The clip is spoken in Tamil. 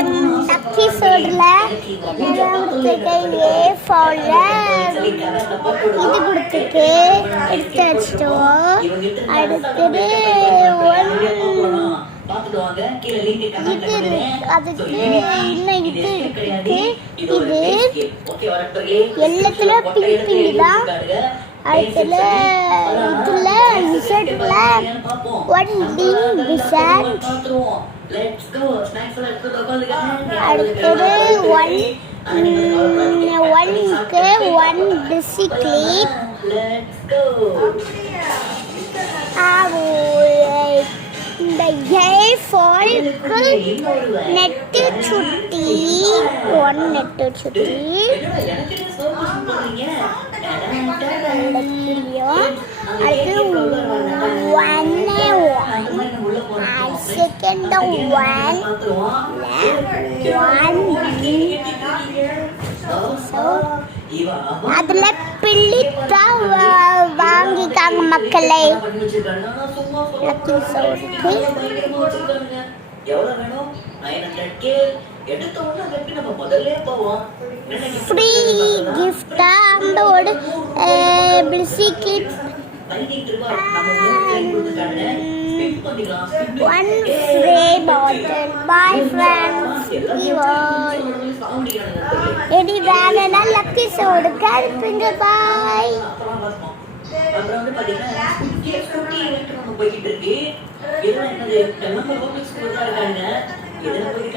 எபிசோட்ல ஏ ஃபார்ல இது கொடுத்துட்டு எடுத்து வச்சிட்டோம். அடுத்தது இது அதுக்கு இன்னும் இது இருக்கு. இது எல்லாத்துல பிங்க் பிங்க் தான். அடுத்துல இதுல இசட்ல ஒன் டிங் விசாட். அடுத்தது ஒன்க்கு ஒன் பிசிக்ளிட். இந்த ஏ ஃபால்க்கு நெட்டு சுட்டி ஒன் நெட்டு சுட்டி. அடுத்து செகண்ட் அதுல பிள்ளிட்டா வாங்கிக்காங்க மக்களே. லக்கி சோருக்கு ஃப்ரீ கிஃப்டா அந்த ஒரு பிசிக்கிட் one spray bottle. Bye friends. Eddie Vanna lucky soda carpenter. Bye. அப்புறம் வந்து பாத்தீங்கன்னா ஸ்கூட்டி எலக்ட்ரிக் போயிட்டு இருக்கு. இது என்னது நம்ம ரோபோட்டிக்ஸ் கொடுத்தா இருக்காங்க. இதெல்லாம் போய்